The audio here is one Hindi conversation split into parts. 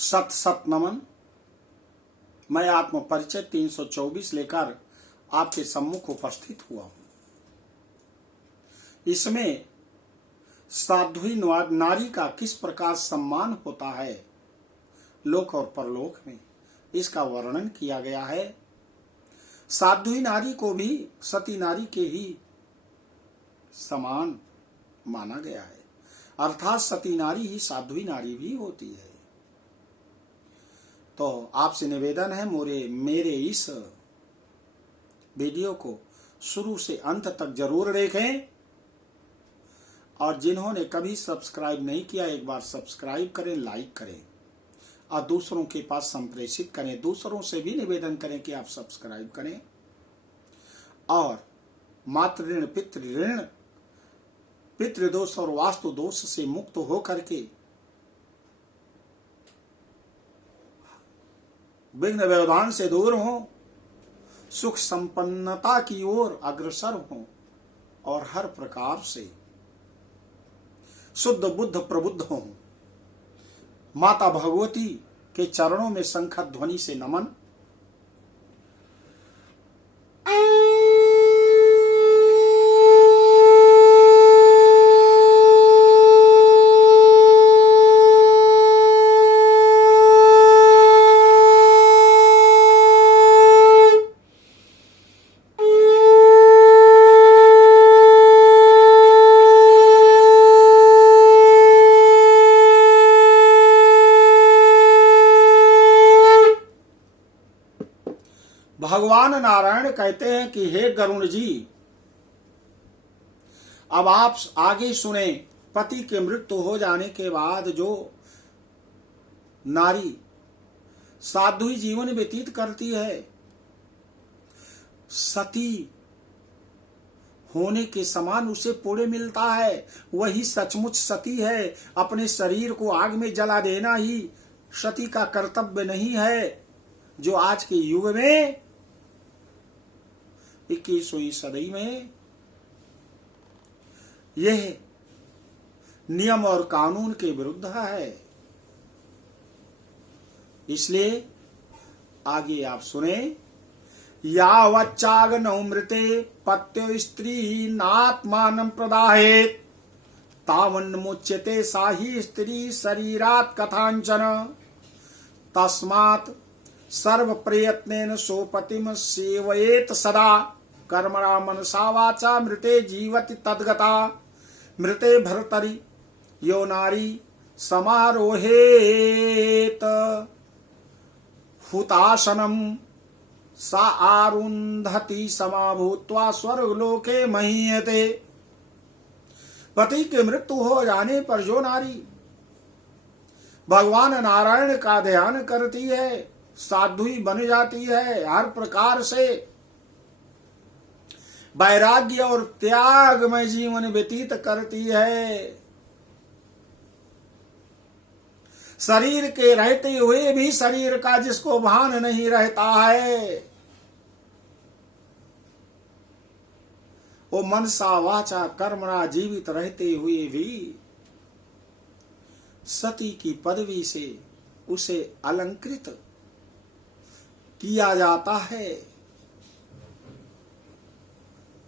सत सत नमन। मैं आत्म परिचय 324 लेकर आपके सम्मुख उपस्थित हुआ हूं। इसमें साध्वी नारी का किस प्रकार सम्मान होता है लोक और परलोक में, इसका वर्णन किया गया है। साध्वी नारी को भी सती नारी के ही समान माना गया है, अर्थात सती नारी ही साध्वी नारी भी होती है। तो आपसे निवेदन है मेरे इस वीडियो को शुरू से अंत तक जरूर देखें, और जिन्होंने कभी सब्सक्राइब नहीं किया एक बार सब्सक्राइब करें, लाइक करें और दूसरों के पास संप्रेषित करें। दूसरों से भी निवेदन करें कि आप सब्सक्राइब करें और मातृ ऋण, पितृदोष और वास्तु दोष से मुक्त होकर के विघ्न व्यवधान से दूर हो, सुख संपन्नता की ओर अग्रसर हो और हर प्रकार से शुद्ध बुद्ध प्रबुद्ध हो। माता भगवती के चरणों में शंख ध्वनि से नमन। भगवान नारायण कहते हैं कि हे गरुण जी, अब आप आगे सुने। पति के मृत्यु हो जाने के बाद जो नारी साध्वी जीवन व्यतीत करती है, सती होने के समान उसे पुण्य मिलता है, वही सचमुच सती है। अपने शरीर को आग में जला देना ही सती का कर्तव्य नहीं है, जो आज के युग में 21वीं सदी में यह नियम और कानून के विरुद्ध है। इसलिए आगे आप सुने। यावच्चाग्नौ मृते पत्यो स्त्री नात्मानं प्रदाहेत् तावन्मुच्यते सा ही स्त्री शरीरात् कथांचन तस्मात् सर्व प्रयत्नेन सोपतिम सेवयेत सदा कर्मणा मनसा वाचा मृते जीवति तद्गता मृते भर्तरि यो नारी समारोहेत हुताशनम सा आरुंधति समाभूत्वा स्वर्गलोके महीयते। पति की मृत्यु हो जाने पर जो नारी भगवान नारायण का ध्यान करती है, साध्वी बन जाती है, हर प्रकार से वैराग्य और त्याग में जीवन व्यतीत करती है। शरीर के रहते हुए भी शरीर का जिसको भान नहीं रहता है, वो मनसा वाचा कर्मणा जीवित रहते हुए भी सती की पदवी से उसे अलंकृत किया जाता है।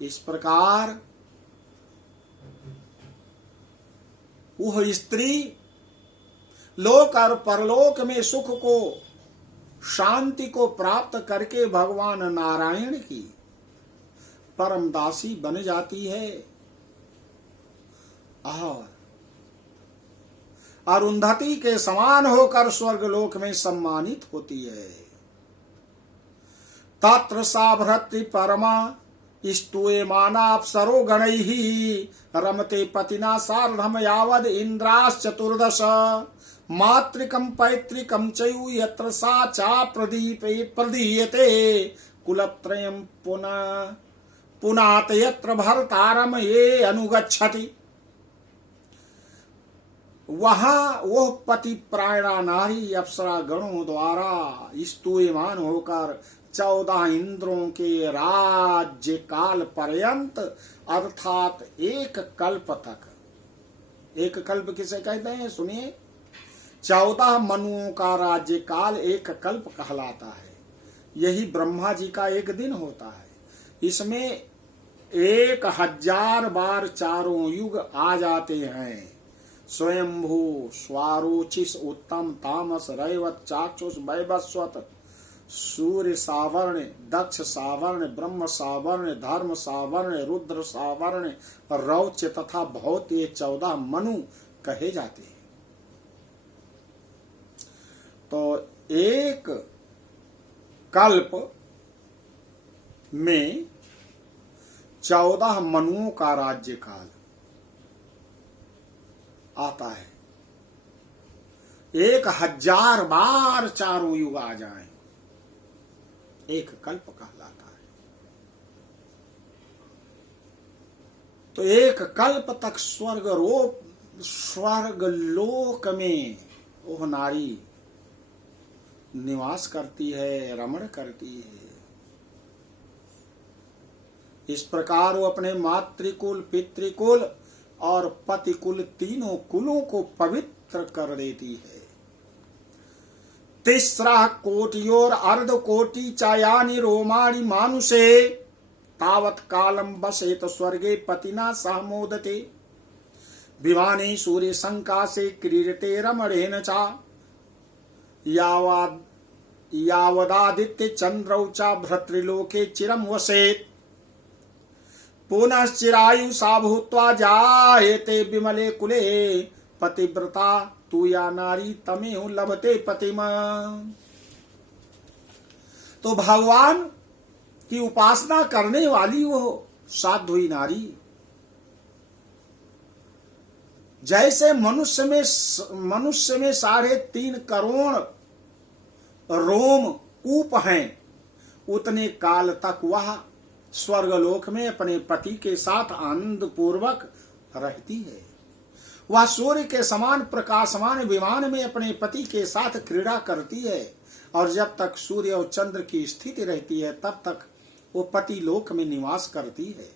इस प्रकार वह स्त्री लोक और परलोक में सुख को, शांति को प्राप्त करके भगवान नारायण की परम दासी बन जाती है और अरुंधति के समान होकर स्वर्गलोक में सम्मानित होती है। तत्र सा भर्तृ परमा स्तूयमानाप्सरो गणैः रमते पतिना सार्धम यावद इंद्राश्चतुर्दश मातृकं पैतृकं चयु यत्र सा चा प्रदीयते कुलत्रयं पुनात यत्र भर्तारम ये अनुगच्छति। वहां वह पति प्रायणा नारी अप्सरा गणों द्वारा स्तूयमान होकर 14 इंद्रों के राज्य काल पर्यंत अर्थात एक कल्प तक। एक कल्प किसे कहते हैं सुनिए। 14 मनुओं का राज्य काल एक कल्प कहलाता है। यही ब्रह्मा जी का एक दिन होता है। इसमें 1000 बार चारों युग आ जाते हैं। स्वयंभू, स्वारोचिष, उत्तम, तामस, रैवत, चाक्षुष, वैवस्वत, सूर्य सावर्ण, दक्ष सावर्ण, ब्रह्म सावर्ण, धर्म सावर्ण, रुद्र सावर्ण, रौच्य तथा भौत, ये 14 मनु कहे जाते हैं। तो एक कल्प में 14 मनुओं का राज्य काल आता है। 1000 बार चारों युग आ जाएं, एक कल्प कहलाता है। तो एक कल्प तक स्वर्गलोक में वह नारी निवास करती है, रमण करती है। इस प्रकार वो अपने मातृकुल, पितृकुल और पतिकुल तीनों कुलों को पवित्र कर देती है। तिस्रः कोटियोर अर्ध कोटि चायानि रोमाणि मानुषे तावत् कालम बसेत स्वर्गे पतिना सह मोदते विमाने सूर्य संकाशे क्रीडते रमणेन चा यावदादित्य चंद्रौ च भर्तृलोके चिरं वसेत् पुनश्चिरायुषा भूत्वा जायते विमले कुले पतिव्रता तू या नारी तमेव लभते पतिम। तो भगवान की उपासना करने वाली वो साध्वी नारी जैसे मनुष्य में 3.5 करोड़ रोम कूप हैं, उतने काल तक वह स्वर्गलोक में अपने पति के साथ आनंद पूर्वक रहती है। वह सूर्य के समान प्रकाशमान विमान में अपने पति के साथ क्रीड़ा करती है और जब तक सूर्य और चंद्र की स्थिति रहती है तब तक वो पति लोक में निवास करती है।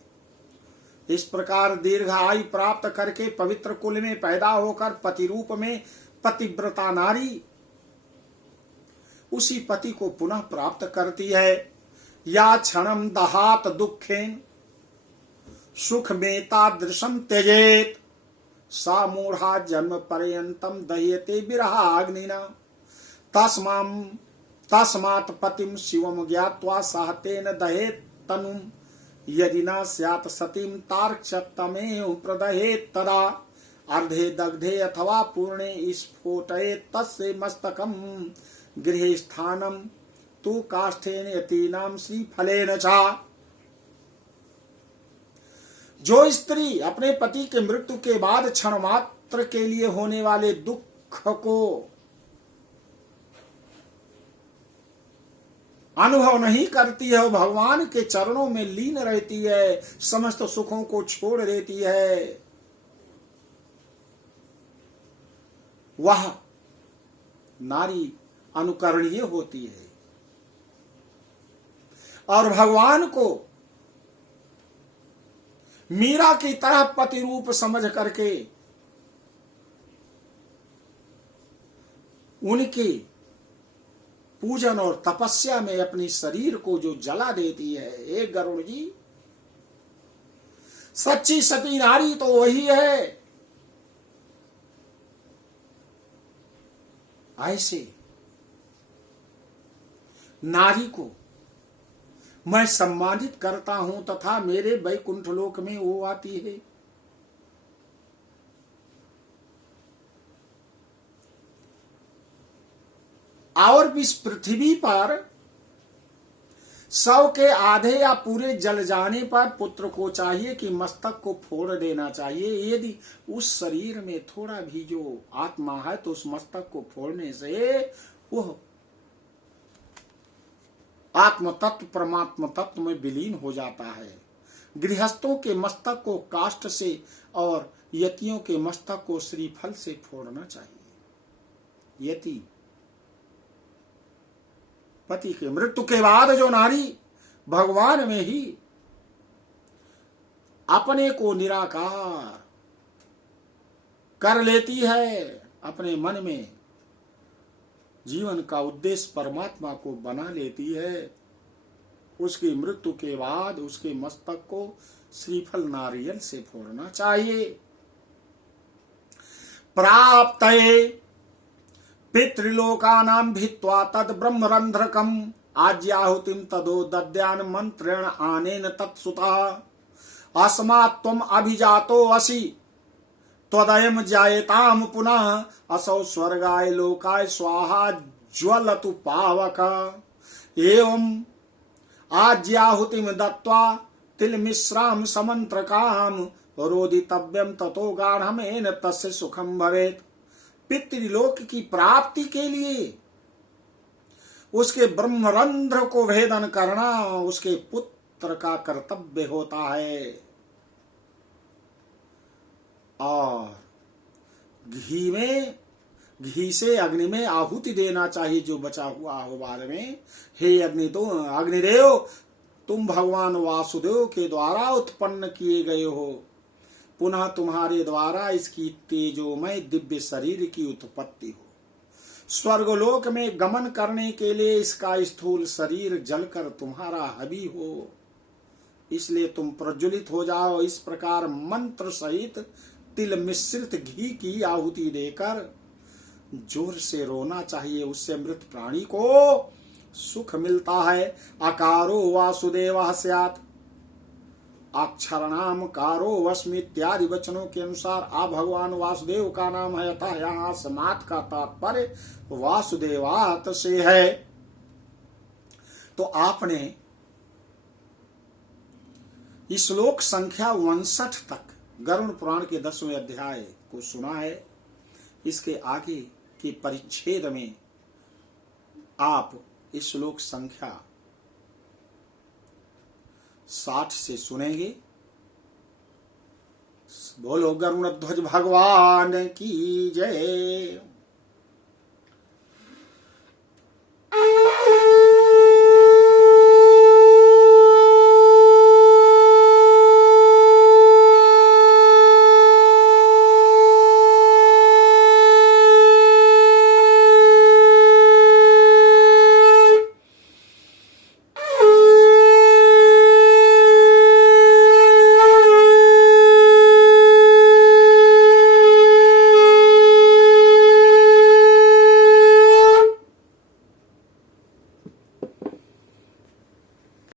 इस प्रकार दीर्घ आयु प्राप्त करके पवित्र कुल में पैदा होकर पति रूप में पतिव्रता नारी उसी पति को पुनः प्राप्त करती है। या क्षणम दहात दुखेन सुख में तादृशम त्यजेत सा मूढ़ा जन्म पर्यंतम दह्यते विरहाग्निना तस्मात् पतिम शिवम ज्ञात्वा सहतेन दहेत तनुम यदि न स्यात् सतीम तार्क्ष्यतमेव प्रदहेत तदा अर्धे दग्धे अथवा पूर्णे स्फोटयेत तस्य मस्तकम गृहे स्थानम तु काष्ठेन यतीनाम श्रीफलेन चा। जो स्त्री अपने पति के मृत्यु के बाद क्षण मात्र के लिए होने वाले दुख को अनुभव नहीं करती है, भगवान के चरणों में लीन रहती है, समस्त सुखों को छोड़ देती है, वह नारी अनुकरणीय होती है और भगवान को मीरा की तरह पति रूप समझ करके उनके पूजन और तपस्या में अपनी शरीर को जो जला देती है। एक गरुड़ जी, सच्ची सती नारी तो वही है। ऐसे नारी को मैं सम्मानित करता हूं तथा मेरे वैकुंठ लोक में वो आती है। और इस पृथ्वी पर 100 के आधे या पूरे जल जाने पर पुत्र को चाहिए कि मस्तक को फोड़ देना चाहिए। यदि उस शरीर में थोड़ा भी जो आत्मा है तो उस मस्तक को फोड़ने से वह आत्म तत्व परमात्मा तत्व में विलीन हो जाता है। गृहस्थों के मस्तक को काष्ठ से और यतियों के मस्तक को श्रीफल से फोड़ना चाहिए। यति पति के मृत्यु के बाद जो नारी भगवान में ही अपने को निराकार कर लेती है, अपने मन में जीवन का उद्देश्य परमात्मा को बना लेती है, उसकी मृत्यु के बाद उसके मस्तक को श्रीफल नारियल से फोड़ना चाहिए। प्राप्तये पितृलोकानां भित्वा तद ब्रह्मरंध्रकम् आज्याहुतिं तदो दद्यान मंत्रेण आनेन तत्सुतः अस्मात् त्वम् अभिजातो असि त्वदयम् जायताम पुनः असौ स्वर्गाय लोकाय स्वाहा ज्वलतु पावक। एवं आज्याहुतिम दत्त्वा तिलमिश्राम समंत्रकाम रोदितव्यम ततो गाढ़मेन तस्य सुखम भवेत्। पितृलोक की प्राप्ति के लिए उसके ब्रह्मरंध्र को भेदन करना उसके पुत्र का कर्तव्य होता है। और घी से अग्नि में आहुति देना चाहिए जो बचा हुआ हो बारे में। हे अग्निदेव, तुम भगवान वासुदेव के द्वारा उत्पन्न किए गए हो, पुनः तुम्हारे द्वारा इसकी तेजोमय दिव्य शरीर की उत्पत्ति हो। स्वर्गलोक में गमन करने के लिए इसका स्थूल शरीर जलकर तुम्हारा हबी हो, इसलिए तुम प्रज्वलित हो जाओ। इस प्रकार मंत्र सहित तिल मिश्रित घी की आहुति देकर जोर से रोना चाहिए, उससे मृत प्राणी को सुख मिलता है। अकारो वासुदेव स्यात् अक्षरणाम कारो वस्मि इत्यादि वचनों के अनुसार आप भगवान वासुदेव का नाम है, अतः यहाँ समात का तात्पर्य वासुदेवात से है। तो आपने श्लोक संख्या 59 तक गरुड़ पुराण के 10वें अध्याय को सुना है। इसके आगे के परिच्छेद में आप इस श्लोक संख्या 60 से सुनेंगे। बोलो गरुड़ ध्वज भगवान की जय।